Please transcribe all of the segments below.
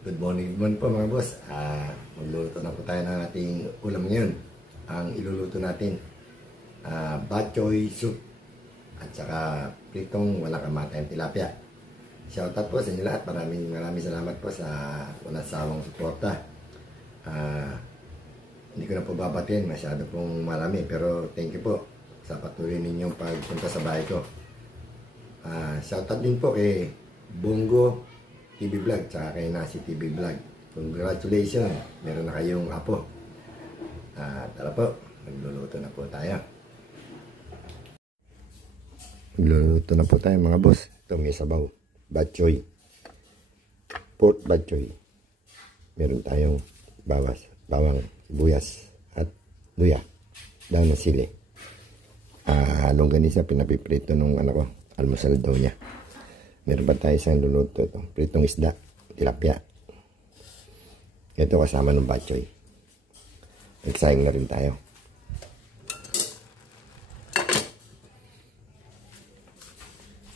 Good morning po mga boss. Magluluto na po tayo ng ating ulam ngayon. Ang iluluto natin, bok choy soup at saka pritong walang kamatayang tilapia. Shoutout po sa inyo lahat. Maraming salamat po sa walang sawang suporta. Hindi ko na po babatiin, masyado pong marami, pero thank you po sa patuloy ninyong pagpunta sa bahay ko. Shoutout din po kay Bongo TV Vlog tsaka kay Nasi TV Vlog. Congratulations, meron na kayong apo. Tara po, magluluto na po tayo. Magluluto na po tayo mga boss. Ito may sabaw, bok choy, pork bok choy. Meron tayong bawang, sibuyas at luya, dahon ng sili. Longganisa, pinapiprito nung anak ko, almusal daw niya. Meron pa tayo isang luluto, ito pritong isda, tilapia. Ito kasama ng bok choy. Nagsayang na rin tayo.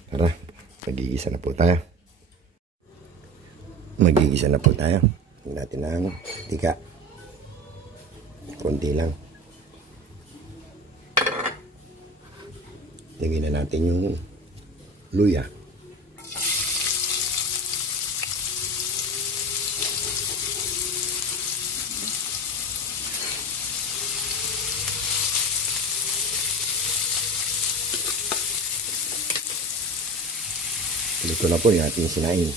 Tara, magigisa na po tayo. Tingnan natin ang tika. Konti lang. Tingnan na natin yung luya. Ito na po yung ating sinaing.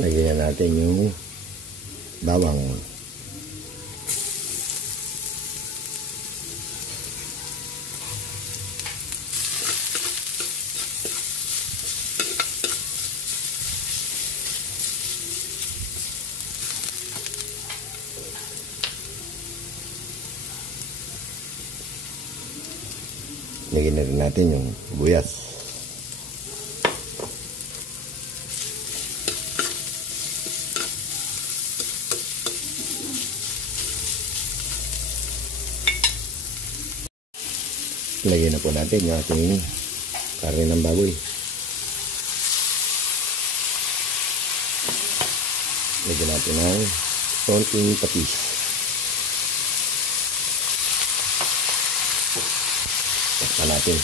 Lagyan natin yung bawang. Lagyan na rin natin yung sibuyas. Lagyan na po natin yung ating karne ng baboy. Lagyan natin ng konting patis. Takpan natin.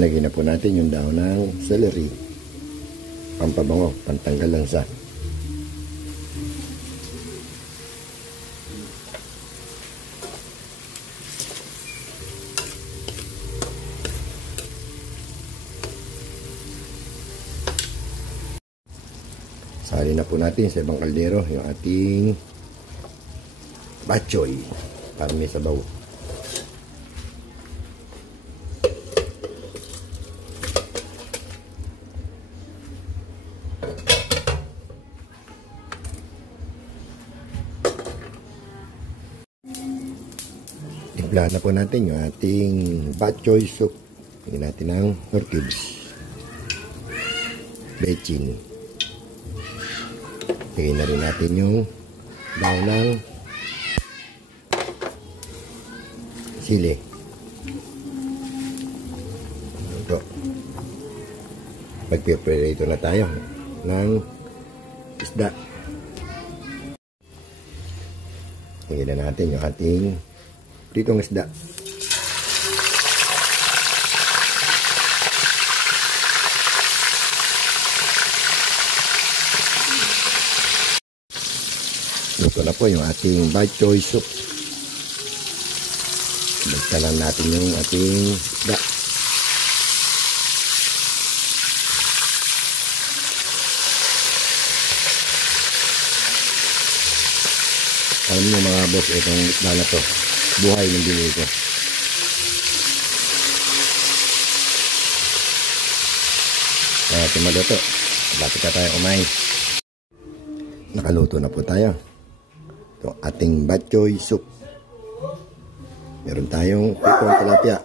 Lagyan na po natin yung daon ng celery. Pampabango, pantanggal lansa. Sali na po natin sa ibang kaldero yung ating bok choy para may sabaw. Timpla na po natin yung ating bok choy soup. Lagyan natin ng cubes, bechin. Lagyan na rin natin yung daon ng sili. Ito. Magpiprito na tayo ng isda. Lagyan na natin yung ating pritong isda. Ito na po yung ating bok choy soup. Bigtalan natin yung ating isda. Alam niyo mga boss, itong isda na to, buhay ng binili ko. Kaya tumaluto. Lapit na tayo kumain. Nakaluto na po tayo. Ito ating bok choy soup. Meron tayong pritong tilapia.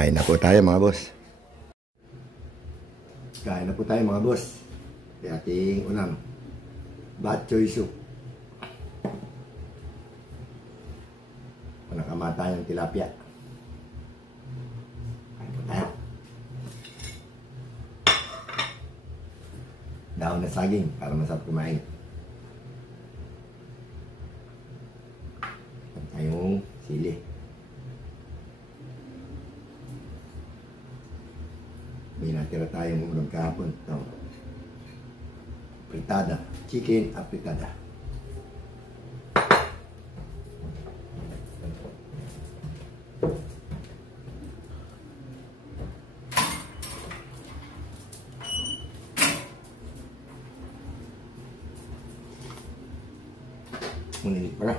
Kain na po tayo mga boss. Kain na po tayo mga boss. Yung ating ulam. Bok choy soup. Panakamatayang tilapia. Kain po tayo. Dahon na saging para masarap kumain. At tayong sili. May natira tayong ulam kahapon. Ito. Fritada. Chicken apritada. Munit pala.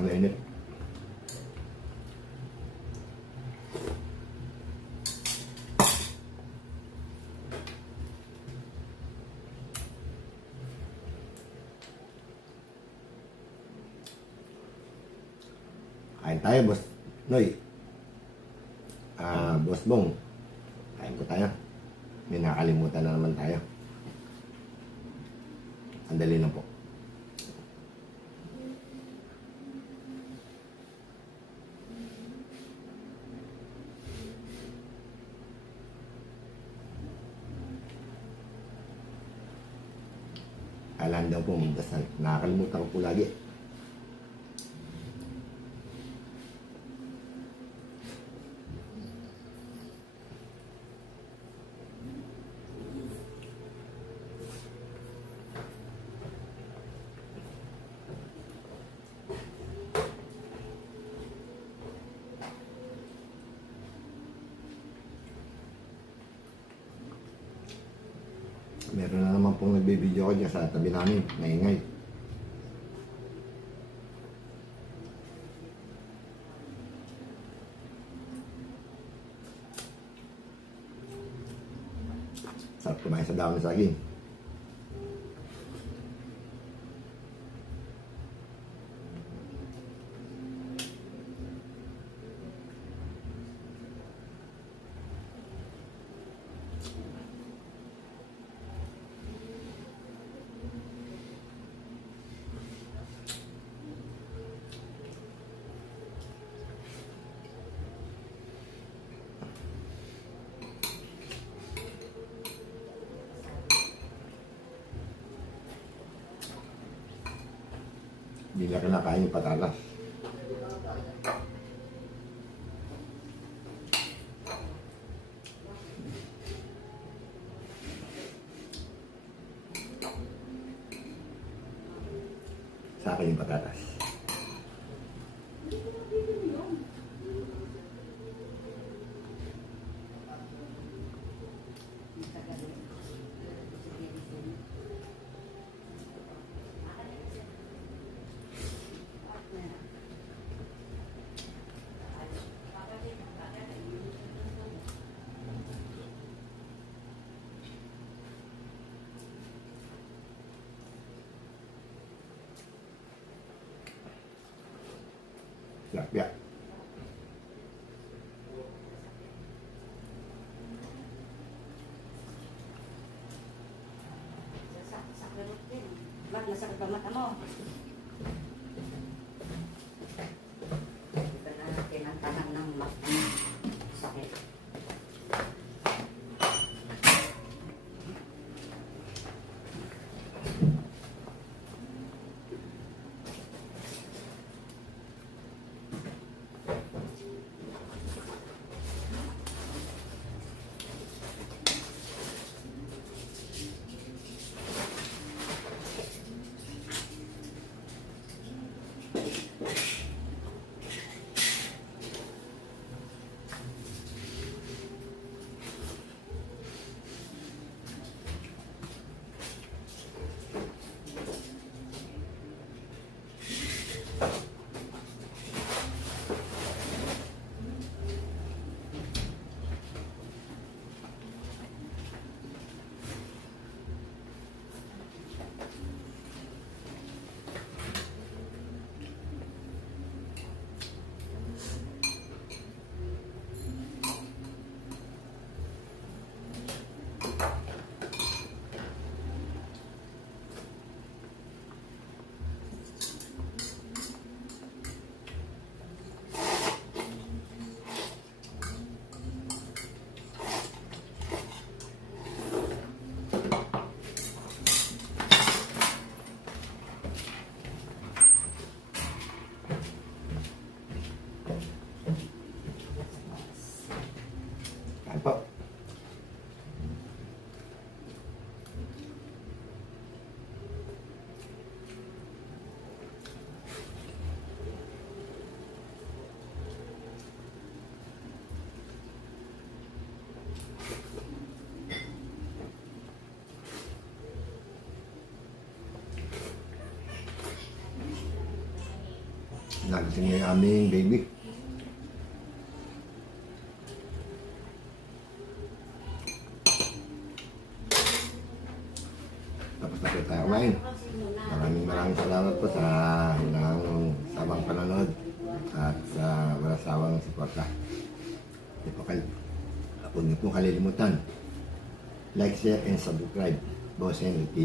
Ang init. Kain tayo, Boss Noy. Boss Bong. Kain po tayo. May nakalimutan na naman tayo. Andali lang po. Kailangan daw po magdasal. Nakakalimutan ko po lagi. Meron na naman pong nagbe-video ko dyan sa tabi namin. Maingay. Sarap kumain sa dahon ng saging. Hindi na kinakain yung patatas. Sa akin yung patatas. Tilapia. Sa perut din. Ba't nasakit ba mata mo? Hindi ka na tinatahan ng mata mo. Sakit. Kain po. Nagising na yung aming baby. Tapos na po tayo kumain. Maraming salamat po sa ilang sabang panonood at sa walang sawang suporta. Huwag niyo pong kalilimutan. Like, share, and subscribe. Boss Henry TV.